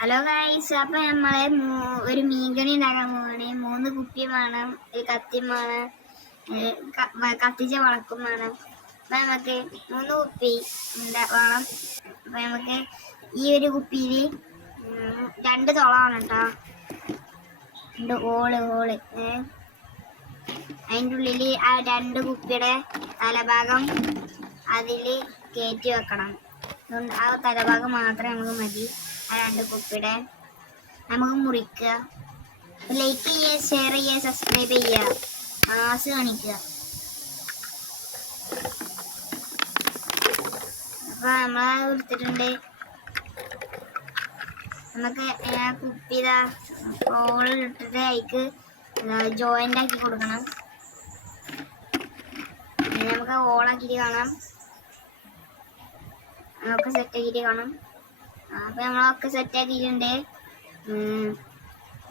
Hello guys, അപ്പൊ നമ്മളെ ഒരു മീൻകറി ഉണ്ടാക്കാൻ പോവാണ്. 3 കുപ്പി വേണം, ഒരു കത്തി വേണം, കത്തിച്ച വളക്കും വേണം. അപ്പൊ നമുക്ക് 3 കുപ്പി വേണം. അപ്പൊ നമുക്ക് ഈ ഒരു കുപ്പിയില് 2 തുളമാണ് കേട്ടോ. 2 ഹോള് അതിൻ്റെ ഉള്ളില് ആ 2 കുപ്പിയുടെ തലഭാഗം അതില് കയറ്റി വെക്കണം. ആ തലഭാഗം മാത്രമേ നമുക്ക് മതി. ആ 2 കുപ്പിയുടെ നമുക്ക് മുറിക്കുക. ലൈക്ക് ചെയ്യുക, ഷെയർ ചെയ്യുക, സബ്സ്ക്രൈബ് ചെയ്യുക, മാസ് കാണിക്കുക. അപ്പൊ നമ്മളെ എടുത്തിട്ടുണ്ട്. നമുക്ക് കുപ്പി ഹോളിൽ ഇട്ടിട്ട് അതിക്ക് ജോയിന്റ് ആക്കി കൊടുക്കണം. നമുക്ക് ഹോളാക്കിയിട്ട് കാണാം, നമുക്ക് സെറ്റ് ആക്കിയിട്ട് കാണാം. അപ്പൊ നമ്മളൊക്കെ സെറ്റ് ആക്കിയിട്ടുണ്ട്.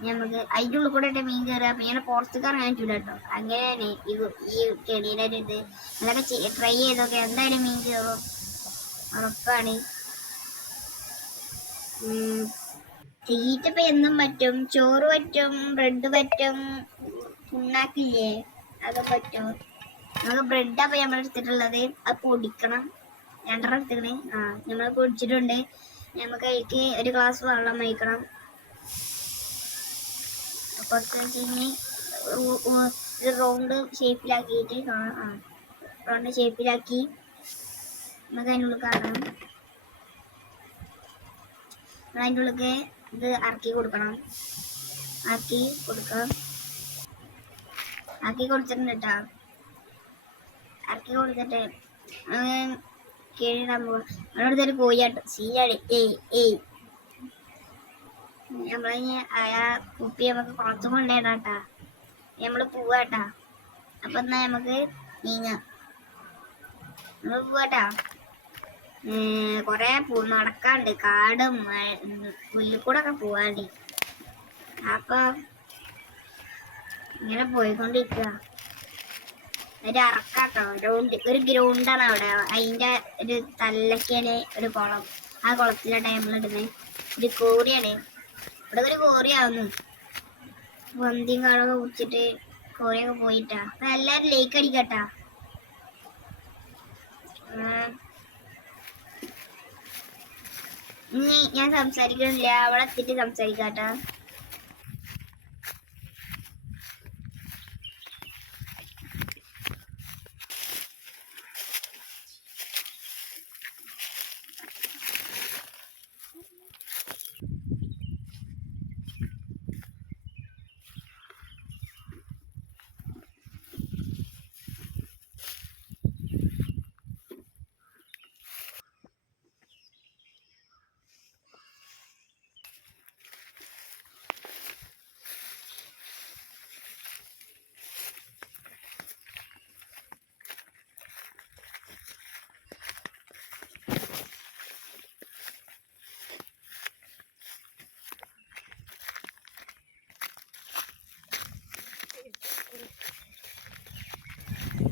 നമുക്ക് അതിൻ്റെ ഉള്ളിൽ കൂടെ മീൻ കയറുക. അപ്പൊ ഇങ്ങനെ പുറത്തേക്ക് ഇറങ്ങാൻ പറ്റൂല കേട്ടോ. അങ്ങനെയാണ് ഈ കെണിയുടെ ഒരു ഇത്. അതൊക്കെ ട്രൈ ചെയ്തൊക്കെ എന്തായാലും മീൻ കയറും, ഉറപ്പാണ്. തീറ്റപ്പ എന്നും പറ്റും, ചോറ് പറ്റും, ബ്രെഡ് പറ്റും, പുണ്ണാക്കില്ലേ അതൊക്കെ പറ്റും. നമുക്ക് ബ്രെഡാണ് നമ്മൾ എടുത്തിട്ടുള്ളത്. അത് പൊടിക്കണം. 2 എടുത്തിക്കണേ. നമ്മൾ പൊടിച്ചിട്ടുണ്ട്. നമുക്ക് അതിലേക്ക് ഒരു ഗ്ലാസ് വെള്ളം ഒഴിക്കണം. കുറച്ച് ഒരു റൗണ്ട് ഷേപ്പിലാക്കിയിട്ട് റൗണ്ട് ഷേപ്പിലാക്കി നമുക്ക് അതിൻ്റെ ഉള്ളിൽ കാണാം. അതിൻ്റെ ഉള്ളിലേക്ക് ഇത് ഇറക്കി കൊടുക്കണം. ആക്കി കൊടുത്തിട്ടുണ്ട് കേട്ടോ. ഇറക്കി കൊടുത്തിട്ട് കീഴിടാൻ പോകും. നമ്മളെടുത്തൊരു കോഴിയാട്ടോ, സീയാടി. നമ്മളിനി ആ കുപ്പി നമുക്ക് കുറച്ചും കൊണ്ടുവരാട്ടാ. നമ്മള് പോവാട്ടാ. അപ്പൊ എന്നാ നമുക്ക് നീങ്ങാം. നമ്മള് പോവാട്ടാ. കൊറേ നടക്കാണ്ട്, കാടും പുല്ലിൽ കൂടെ ഒക്കെ പോവാണ്ടി. അപ്പൊ ഇങ്ങനെ പോയിക്കൊണ്ടിരിക്കുക. ഒരു അറക്കാട്ടോ, ഒരു ഗ്രൗണ്ടാണ് അവിടെ. അതിന്റെ ഒരു തല്ലക്കാണ് ഒരു കുളം. ആ കുളത്തിലെ ടൈമിലിടുന്നത് ഒരു കോറിയാണ്. ഇവിടെ ഒരു കോറിയാവുന്നു. വന്തിയും കാടൊക്കെ കുടിച്ചിട്ട് കോറിയൊക്കെ പോയിട്ടാ. അപ്പൊ എല്ലാരും ലേക്ക് അടിക്കട്ടാ. ഇനി ഞാൻ സംസാരിക്കണില്ല, അവിടെ എത്തിയിട്ട് സംസാരിക്കാട്ടാ.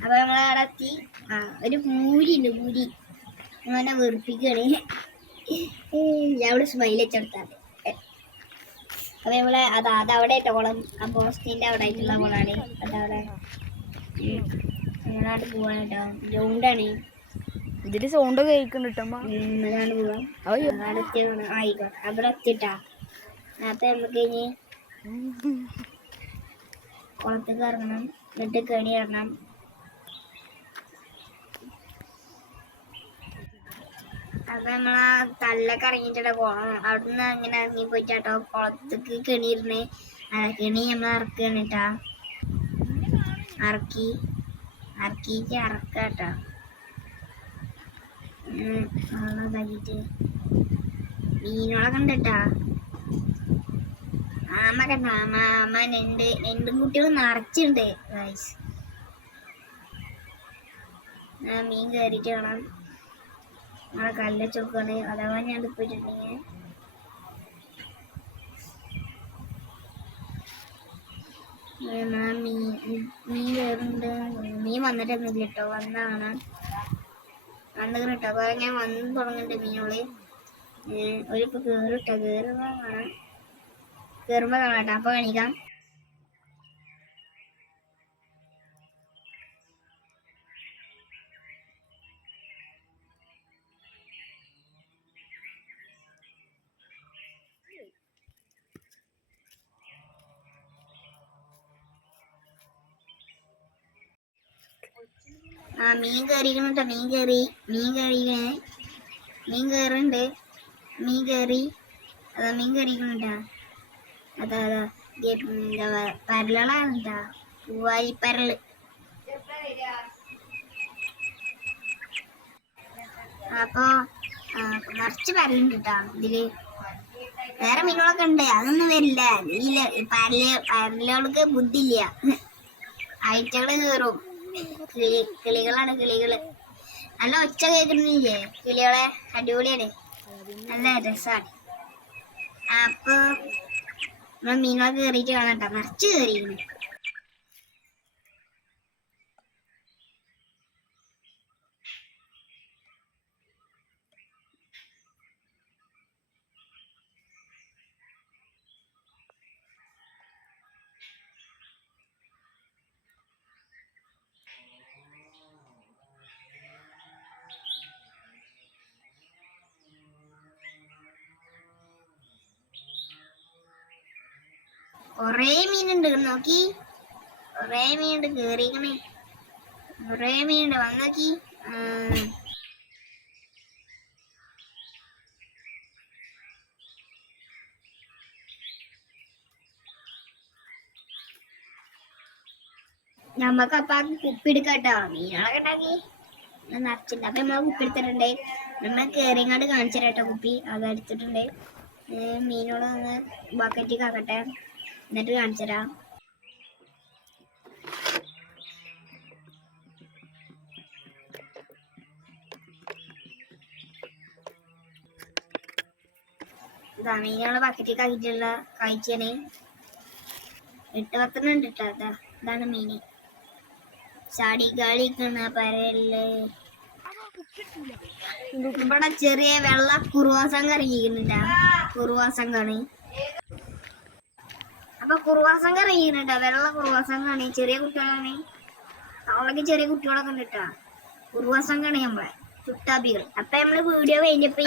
അപ്പൊ നമ്മളവിടെ എത്തി. ഒരു പൂരി അങ്ങനെ വെറുപ്പിക്കാണ്. അവിടെ സ്മൈൽ വെച്ചെടുത്താൽ. അപ്പൊ നമ്മളെ അതവിടെ കുളം, ആ പോസ്റ്റിന്റെ അവിടെ ആയിട്ടുള്ള കുളമാണ്. അതവിടെ അങ്ങനാണ്ട് പോവാണ് കേട്ടോ. ഗ്രൗണ്ടാണ്. ഇതില് സൗണ്ട് കേൾക്കുന്നുണ്ട്. അതാണ് പോവാം. ആയിക്കോട്ടെ, അവിടെ എത്തിട്ടാ. അപ്പൊ നമുക്ക് ഇനി കുളത്തേക്ക് ഇറങ്ങണം, എന്നിട്ട് കെണി ഇറങ്ങണം. അപ്പൊ നമ്മളാ തല്ലൊക്കെ ഇറങ്ങിയിട്ടാ പോണം. അവിടുന്ന് അങ്ങനെ ഇറങ്ങി പോയിട്ടാട്ടോ കുളത്തേക്ക് കെണിയിരുന്ന്. കെണി നമ്മൾ ഇറക്കുകയാണ് കേട്ടാ. ഇറക്കിയിട്ട് ഇറക്കാട്ടോ. വെള്ളം ഇതാക്കിയിട്ട് മീനുകളൊക്കെ ഉണ്ട് കേട്ടാ. രണ്ടും കുട്ടികൾ നിറച്ചുണ്ട്. മീൻ കയറിയിട്ട് കാണാം. നമ്മളെ കല്ല് ചോക്കാണ്. അഥവാ ഞാൻ പോയിട്ടുണ്ടെങ്കിൽ മീൻ കയറുന്നുണ്ട്. മീൻ വന്നിട്ടൊന്നുമില്ല കേട്ടോ. വന്ന് കേട്ടോ. അപ്പൊ ഞാൻ വന്ന് തുടങ്ങുന്നുണ്ട് മീനുകള്. ഒരു കേറിട്ടോ കേറുമ്പോ കാണാട്ടോ. അപ്പൊ കാണിക്കാം. മീൻ കയറിക്കണട്ടോ. മീൻ കയറുന്നുണ്ട്. മീൻ കയറി. അതാ മീൻ കയറിക്കണട്ടാ. അതാ എന്താ പരലുകളാണ്. പൂവായി പരല്. അപ്പൊ നിറച്ച് പരലുണ്ട് കേട്ടാ ഇതില്. വേറെ മീനുകളൊക്കെ ഉണ്ട്, അതൊന്നും വരില്ല. ഇതില് പരലുകൾക്ക് ബുദ്ധിയില്ല. അയറ്റകള് കയറും. കിളികളാണ്. നല്ല ഒച്ച കേൾക്കുന്നില്ലേ കിളികളെ? അടിപൊളിയാണ്, നല്ല രസാണ്. അപ്പൊ നമ്മള് മീനുകളൊക്കെ കയറിയിട്ട് കാണാട്ടോ. നിറച്ച് കയറിയിരുന്നു. കൊറേ മീനുണ്ട്, നോക്കി. കൊറേ മീനുണ്ട് കേറിക്കണേ. കൊറേ മീനുണ്ട്, വന്നോക്കി. നമ്മക്ക് അപ്പൊ കുപ്പി എടുക്കാട്ടോ. മീനുകളൊക്കെ ഉണ്ടാക്കി നിറച്ചിട്ടുണ്ട്. അപ്പൊ നമ്മള് കുപ്പി എടുത്തിട്ടുണ്ട്. നമ്മൾ കേറിങ്ങാണ്ട് കാണിച്ചു തരാട്ടോ കുപ്പി. അത് എടുത്തിട്ടുണ്ട്. മീനുകൾ ഒന്ന് ബക്കറ്റിൽ ആക്കട്ടെ, എന്നിട്ട് കാണിച്ചു തരാം. ഇതാ മീനുകളെ ബക്കറ്റിൽ ആക്കിയിട്ടുള്ള കാഴ്ചയാണ്. 8-10 ഉണ്ട് കേട്ടോ. ഇതാണ് മീന്. ചാടി കളിക്കണ പരല്. ഇവിടെ ചെറിയ വെള്ള കുറുവാസം കറിയുന്നുണ്ടാ. കുറുവാസം കറി. അപ്പൊ കുറുവാസം കറിയുന്നുണ്ടാ. വെള്ള കുറുവാസം കറി. ചെറിയ കുട്ടികളാണ്. അവളൊക്കെ ചെറിയ കുട്ടികളൊക്കെ ഉണ്ട് കേട്ടാ. കുറുവാസം കറി നമ്മളെ ചുട്ടാപ്പികൾ. അപ്പൊ നമ്മള് വീഡിയോ കഴിഞ്ഞപ്പോ